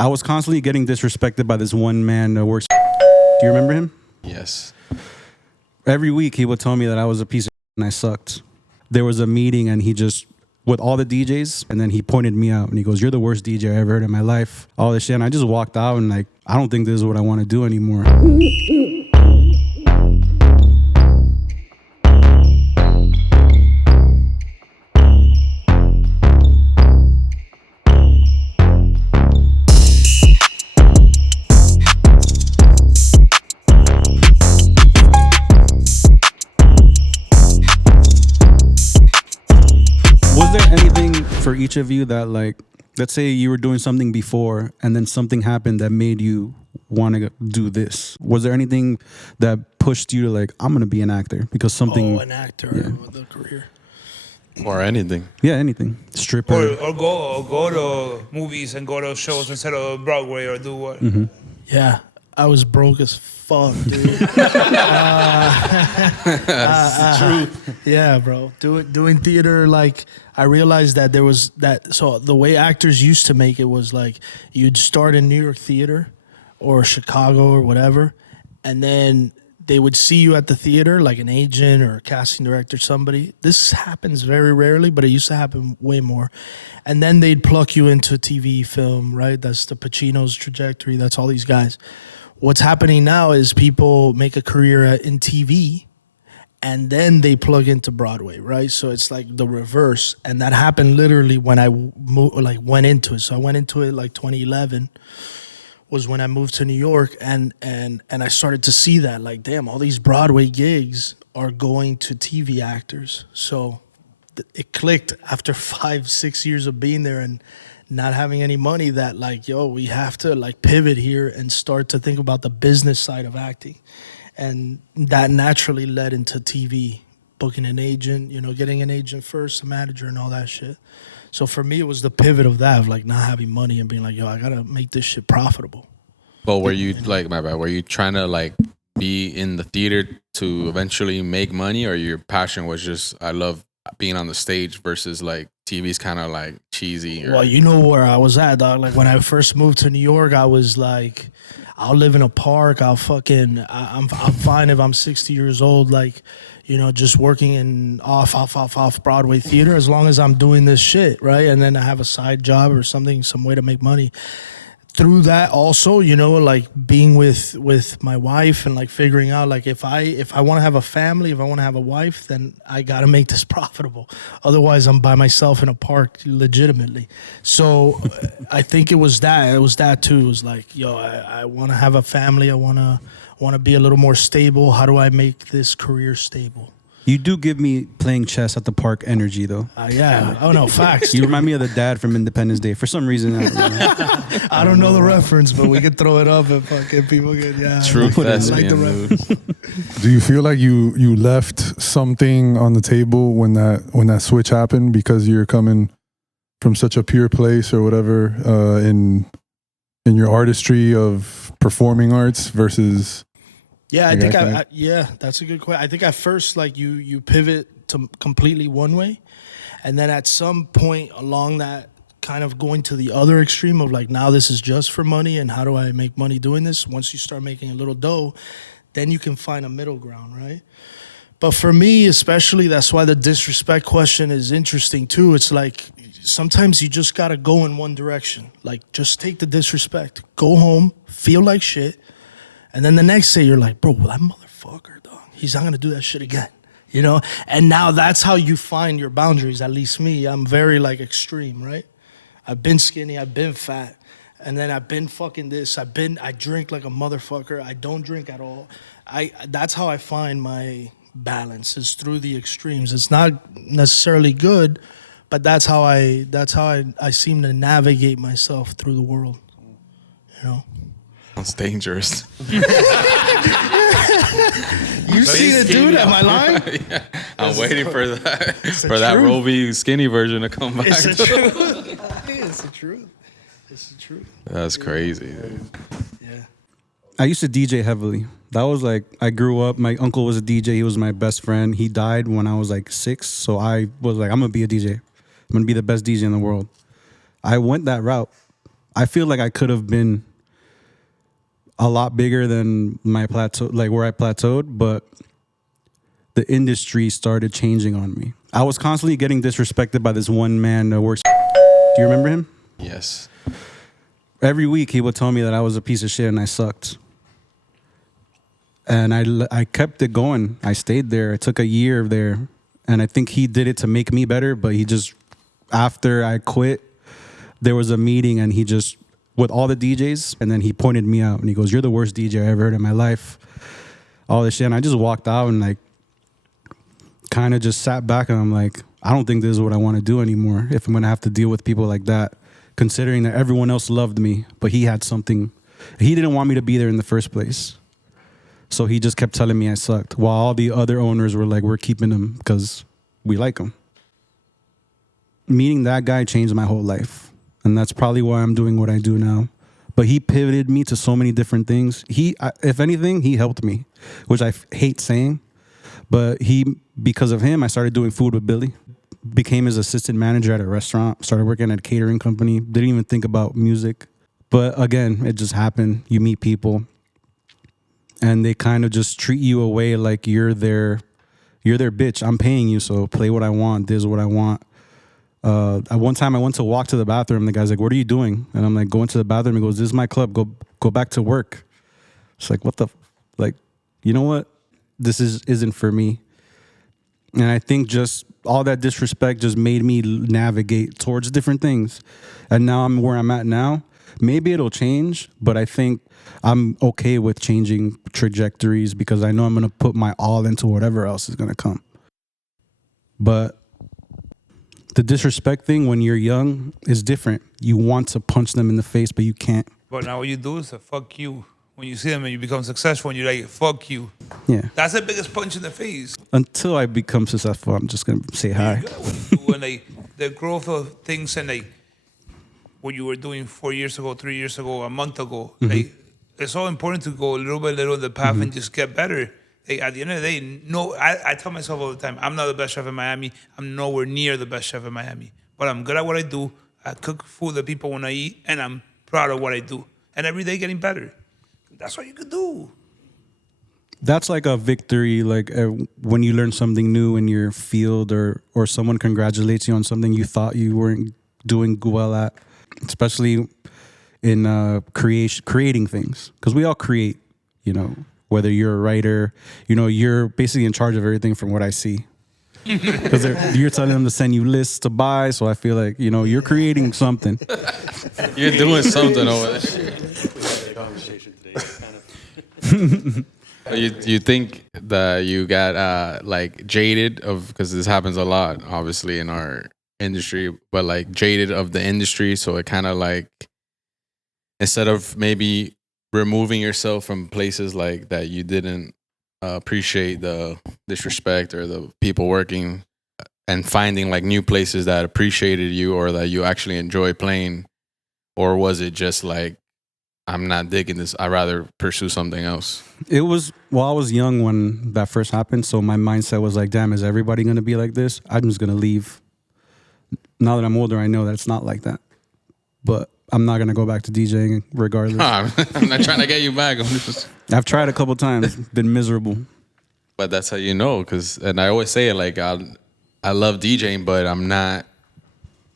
I was constantly getting disrespected by this one man that works. Do you remember him? Yes. Every week he would tell me that I was a piece of and I sucked. There was a meeting and he just, with all the DJs, and then he pointed me out and he goes, "You're the worst DJ I ever heard in my life." All this shit. And I just walked out and like, I don't think this is what I want to do anymore. Was there anything for each of you that, like, let's say you were doing something before and then something happened that made you want to do this? Was there anything that pushed you to like, I'm going to be an actor because something... an actor with a career. Or anything. Yeah, anything. Stripper. Or go to movies and go to shows instead of Broadway or do what? Yeah, I was broke as fuck, dude. Yeah, bro. Doing theater, like, I realized that there was that. So the way actors used to make it was like you'd start in New York theater or Chicago or whatever, and then they would see you at the theater, like an agent or a casting director, somebody. This happens very rarely, but it used to happen way more. And then they'd pluck you into TV, film, right? That's the Pacino's trajectory. That's all these guys. What's happening now is people make a career in TV and then they plug into Broadway, right? So it's like the reverse. And that happened literally when I went into it. So I went into it like 2011 was when I moved to New York, and I started to see that, like, damn, all these Broadway gigs are going to TV actors. So it clicked after 5-6 years of being there and not having any money that, like, yo, we have to like pivot here and start to think about the business side of acting. And that naturally led into TV, booking an agent, you know, getting an agent first, a manager and all that shit. So for me, it was the pivot of that, of like not having money and being like, yo, I gotta make this shit profitable. But were you like, my bad, were you trying to like be in the theater to eventually make money, or your passion was just, I love being on the stage versus like TV's kind of like cheesy? Or... Well, you know where I was at, dog. Like when I first moved to New York, I was like, I'll live in a park. I'm fine if I'm 60 years old, like, you know, just working in off Broadway theater, as long as I'm doing this shit, right? And then I have a side job or something, some way to make money. Through that also, you know, like being with my wife and like figuring out like if I want to have a family, if I want to have a wife, then I got to make this profitable. Otherwise, I'm by myself in a park legitimately. So I think it was that too. It was like, yo, I want to have a family. I want to be a little more stable. How do I make this career stable? You do give me playing chess at the park energy, though. Yeah. Oh, no, facts. You remind me of the dad from Independence Day. For some reason. I don't know the reference, but we could throw it up and fucking people get, yeah. True thespian, Do you feel like you left something on the table when that switch happened because you're coming from such a pure place or whatever in your artistry of performing arts versus... Yeah, I think that's a good question. I think at first, like you pivot to completely one way, and then at some point along that, kind of going to the other extreme of like, now this is just for money, and how do I make money doing this? Once you start making a little dough, then you can find a middle ground, right? But for me, especially, that's why the disrespect question is interesting too. It's like sometimes you just gotta go in one direction. Like, just take the disrespect, go home, feel like shit. And then the next day you're like, bro, that motherfucker, dog, he's not gonna do that shit again, you know? And now that's how you find your boundaries, at least me. I'm very like extreme, right? I've been skinny, I've been fat, and then I've been fucking this, I drink like a motherfucker, I don't drink at all. That's how I find my balance, is through the extremes. It's not necessarily good, but that's how I seem to navigate myself through the world, you know? That's dangerous. You seen it, dude? Am I lying? Yeah. I'm waiting for that Roby skinny version to come back. It's the truth. It's the truth. It's the truth. That's crazy, dude. Yeah. I used to DJ heavily. That was like, I grew up, my uncle was a DJ, he was my best friend. He died when I was like 6, so I was like, I'm gonna be a DJ. I'm gonna be the best DJ in the world. I went that route. I feel like I could have been a lot bigger than my plateau, like where I plateaued, but the industry started changing on me. I was constantly getting disrespected by this one man that works. Do you remember him? Yes. Every week he would tell me that I was a piece of shit and I sucked. And I kept it going. I stayed there. It took a year there. And I think he did it to make me better, but he just, after I quit, there was a meeting and he just, with all the DJs, and then he pointed me out and he goes, "You're the worst DJ I ever heard in my life." All this shit. And I just walked out and like kind of just sat back and I'm like, I don't think this is what I want to do anymore if I'm going to have to deal with people like that, considering that everyone else loved me, but he had something. He didn't want me to be there in the first place. So he just kept telling me I sucked, while all the other owners were like, "We're keeping him because we like him." Meeting that guy changed my whole life. And that's probably why I'm doing what I do now. But he pivoted me to so many different things. If anything, he helped me, which I hate saying. But because of him, I started doing food with Billy. Became his assistant manager at a restaurant. Started working at a catering company. Didn't even think about music. But again, it just happened. You meet people. And they kind of just treat you away like you're their bitch. I'm paying you, so play what I want. This is what I want. At one time I went to walk to the bathroom. The guy's like, "What are you doing?" And I'm like, "Going to the bathroom." He goes, "This is my club. Go back to work." It's like, what the, like, you know what? This isn't for me. And I think just all that disrespect just made me navigate towards different things. And now I'm where I'm at now. Maybe it'll change, but I think I'm okay with changing trajectories because I know I'm going to put my all into whatever else is going to come. But the disrespect thing when you're young is different. You want to punch them in the face, but you can't. But now what you do is a fuck you. When you see them and you become successful and you're like, fuck you. Yeah. That's the biggest punch in the face. Until I become successful, I'm just going to say hi. When the growth of things and like what you were doing 4 years ago, 3 years ago, a month ago, like it's so important to go little by little in the path and just get better. Like, at the end of the day, no, I tell myself all the time, I'm not the best chef in Miami. I'm nowhere near the best chef in Miami. But I'm good at what I do. I cook food that people want to eat, and I'm proud of what I do. And every day getting better. That's what you could do. That's like a victory, like when you learn something new in your field or someone congratulates you on something you thought you weren't doing well at, especially in creating things. Because we all create, you know, whether you're a writer, you know, you're basically in charge of everything from what I see. Because you're telling them to send you lists to buy, so I feel like, you know, you're creating something. You're doing something over there. You think that you got like jaded of, because this happens a lot obviously in our industry, but like jaded of the industry, so it kind of like, instead of maybe removing yourself from places like that you didn't appreciate the disrespect or the people working, and finding like new places that appreciated you or that you actually enjoy playing, or was it just like, I'm not digging this, I'd rather pursue something else? It was, well, I was young when that first happened, so my mindset was like, damn, is everybody going to be like this? I'm just going to leave. Now that I'm older, I know that it's not like that. But I'm not going to go back to DJing regardless. I'm not trying to get you back. I've tried a couple times, been miserable. But that's how you know, and I always say it, like, I love DJing, but I'm not,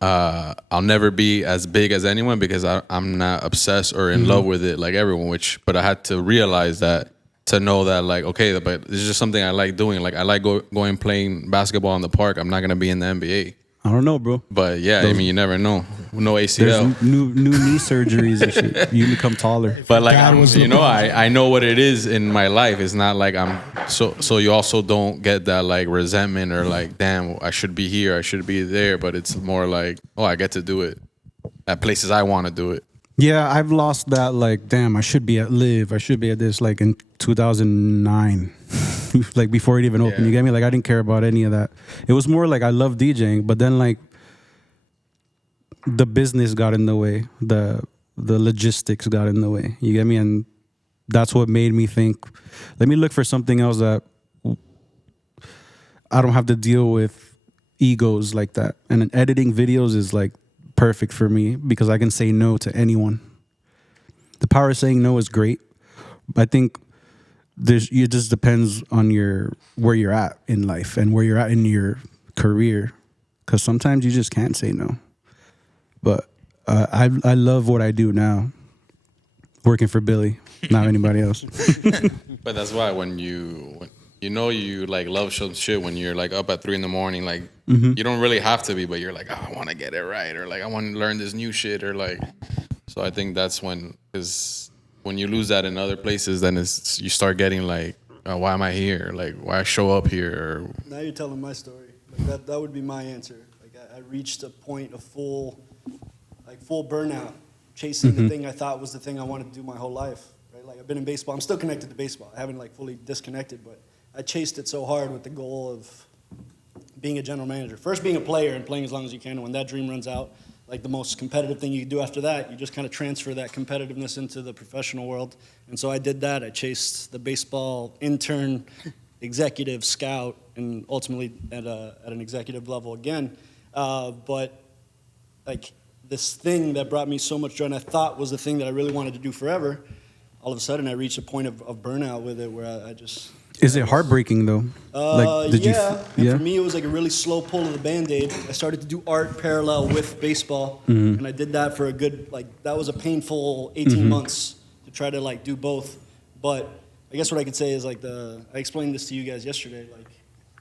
I'll never be as big as anyone because I'm not obsessed or in love with it like everyone, but I had to realize that, to know that, like, okay, but this is just something I like doing. Like, I like going playing basketball in the park. I'm not going to be in the NBA. I don't know, bro. But yeah, I mean, you never know. No ACL. There's new knee surgeries and shit. You become taller. But like, I know what it is in my life. It's not like I'm so you also don't get that like resentment or like, damn, I should be here, I should be there. But it's more like, oh, I get to do it at places I want to do it. Yeah, I've lost that, like, damn, I should be at Live, I should be at this, like in 2009. Like before it even opened, you get me? Like I didn't care about any of that. It was more like I love DJing, but then like the business got in the way, the logistics got in the way. You get me? And that's what made me think, let me look for something else that I don't have to deal with egos like that. And editing videos is like perfect for me because I can say no to anyone. The power of saying no is great. I think it just depends on where you're at in life and where you're at in your career, because sometimes you just can't say no. But I love what I do now, working for Billy, not anybody else. But that's why when you like love some shit when you're like up at 3 a.m, like you don't really have to be, but you're like, oh, I want to get it right, or like I want to learn this new shit, or like. So I think that's when you lose that in other places, then you start getting like, why am I here? Like why I show up here? Or, now you're telling my story. Like that would be my answer. Like I reached a point of full burnout, chasing the thing I thought was the thing I wanted to do my whole life. Right? Like I've been in baseball. I'm still connected to baseball. I haven't like fully disconnected, but I chased it so hard with the goal of being a general manager. First being a player and playing as long as you can. And when that dream runs out, like the most competitive thing you can do after that, you just kind of transfer that competitiveness into the professional world. And so I did that. I chased the baseball intern, executive, scout, and ultimately at an executive level again. But like this thing that brought me so much joy and I thought was the thing that I really wanted to do forever, all of a sudden I reached a point of burnout with it where I just... Is it heartbreaking though? Yeah. And for me, it was like a really slow pull of the Band-Aid. I started to do art parallel with baseball, and I did that for a good, that was a painful 18 months to try to do both. But I guess what I could say is I explained this to you guys yesterday,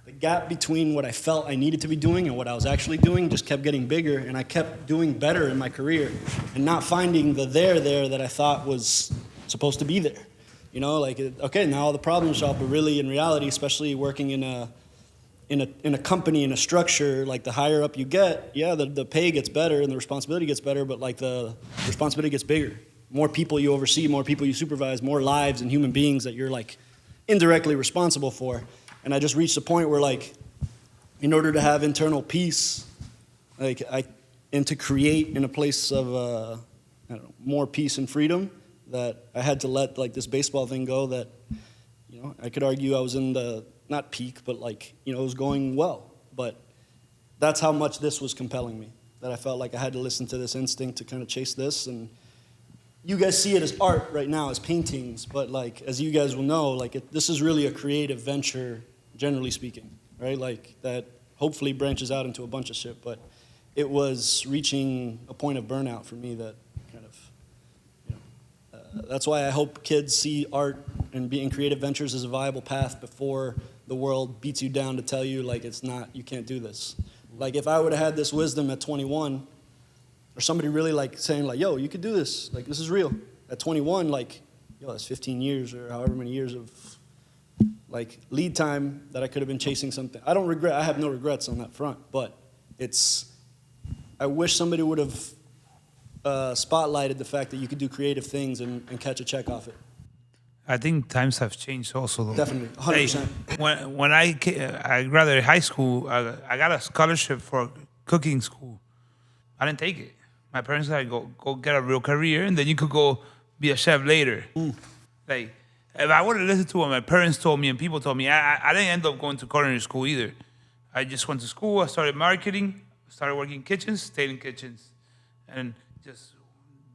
the gap between what I felt I needed to be doing and what I was actually doing just kept getting bigger, and I kept doing better in my career and not finding the there that I thought was supposed to be there. You know, okay, now all the problems solved, but really in reality, especially working in a company, in a structure, the higher up you get, the pay gets better and the responsibility gets better, but the responsibility gets bigger. More people you oversee, more people you supervise, more lives and human beings that you're indirectly responsible for. And I just reached a point where in order to have internal peace, and to create in a place of more peace and freedom, that I had to let this baseball thing go that, I could argue I was in the, not peak, but it was going well. But that's how much this was compelling me, that I felt like I had to listen to this instinct to kind of chase this. And you guys see it as art right now, as paintings, but as you guys will know, this is really a creative venture, generally speaking, right? That hopefully branches out into a bunch of shit, but it was reaching a point of burnout for me that kind of, that's why I hope kids see art and being creative ventures as a viable path before the world beats you down to tell you it's not, you can't do this. If I would have had this wisdom at 21, or somebody really saying yo, you could do this, this is real. At 21, yo, that's 15 years or however many years of lead time that I could have been chasing something. I have no regrets on that front, but I wish somebody would have spotlighted the fact that you could do creative things and catch a check off it. I think times have changed also, though. Definitely, 100%. When I graduated high school, I got a scholarship for cooking school. I didn't take it. My parents said, go get a real career, and then you could go be a chef later. If I would have listened to what my parents told me and people told me, I didn't end up going to culinary school either. I just went to school, I started marketing, started working in kitchens, stayed in kitchens, and just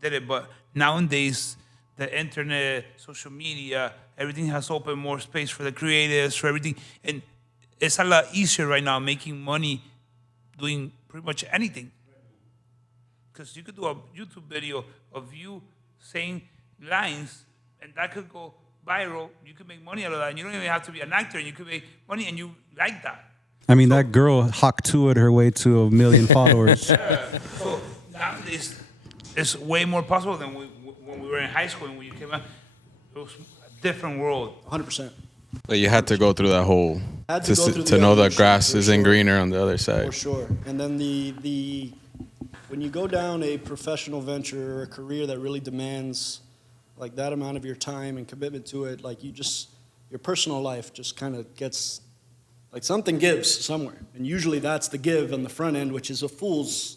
did it. But nowadays, the internet, social media, everything has opened more space for the creatives, for everything. And it's a lot easier right now making money doing pretty much anything. Because you could do a YouTube video of you saying lines, and that could go viral. You could make money out of that. And you don't even have to be an actor. You could make money, and you like that. I mean, that girl Hawk-Tua'd her way to 1 million followers. So nowadays, it's way more possible than when we were in high school and when you came out. It was a different world. 100%. But you had to go through that whole to know the grass isn't greener on the other side. For sure. And then the when you go down a professional venture or a career that really demands that amount of your time and commitment to it, your personal life just kind of gets something gives somewhere. And usually that's the give on the front end, which is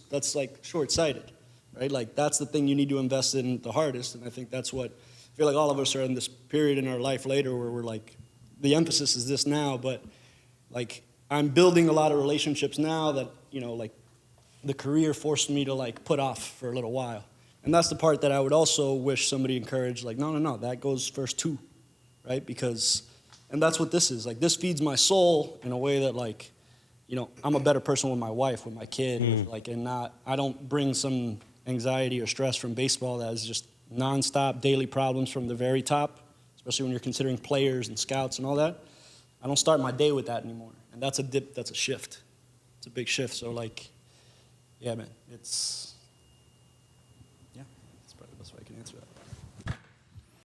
that's short-sighted, right? That's the thing you need to invest in the hardest. And I think that's what, I feel like all of us are in this period in our life later where we're the emphasis is this now, but I'm building a lot of relationships now that, the career forced me to like put off for a little while. And that's the part that I would also wish somebody encouraged, like, no, that goes first too, right? Because, and that's what this is. Like, this feeds my soul in a way that, like, you know, I'm a better person with my wife, with my kid, with, like, and not, I don't bring some anxiety or stress from baseball that is just nonstop daily problems from the very top, especially when you're considering players and scouts and all that. I don't start my day with that anymore. And that's a shift. It's a big shift. So, like, yeah, man, that's probably the best way I can answer that.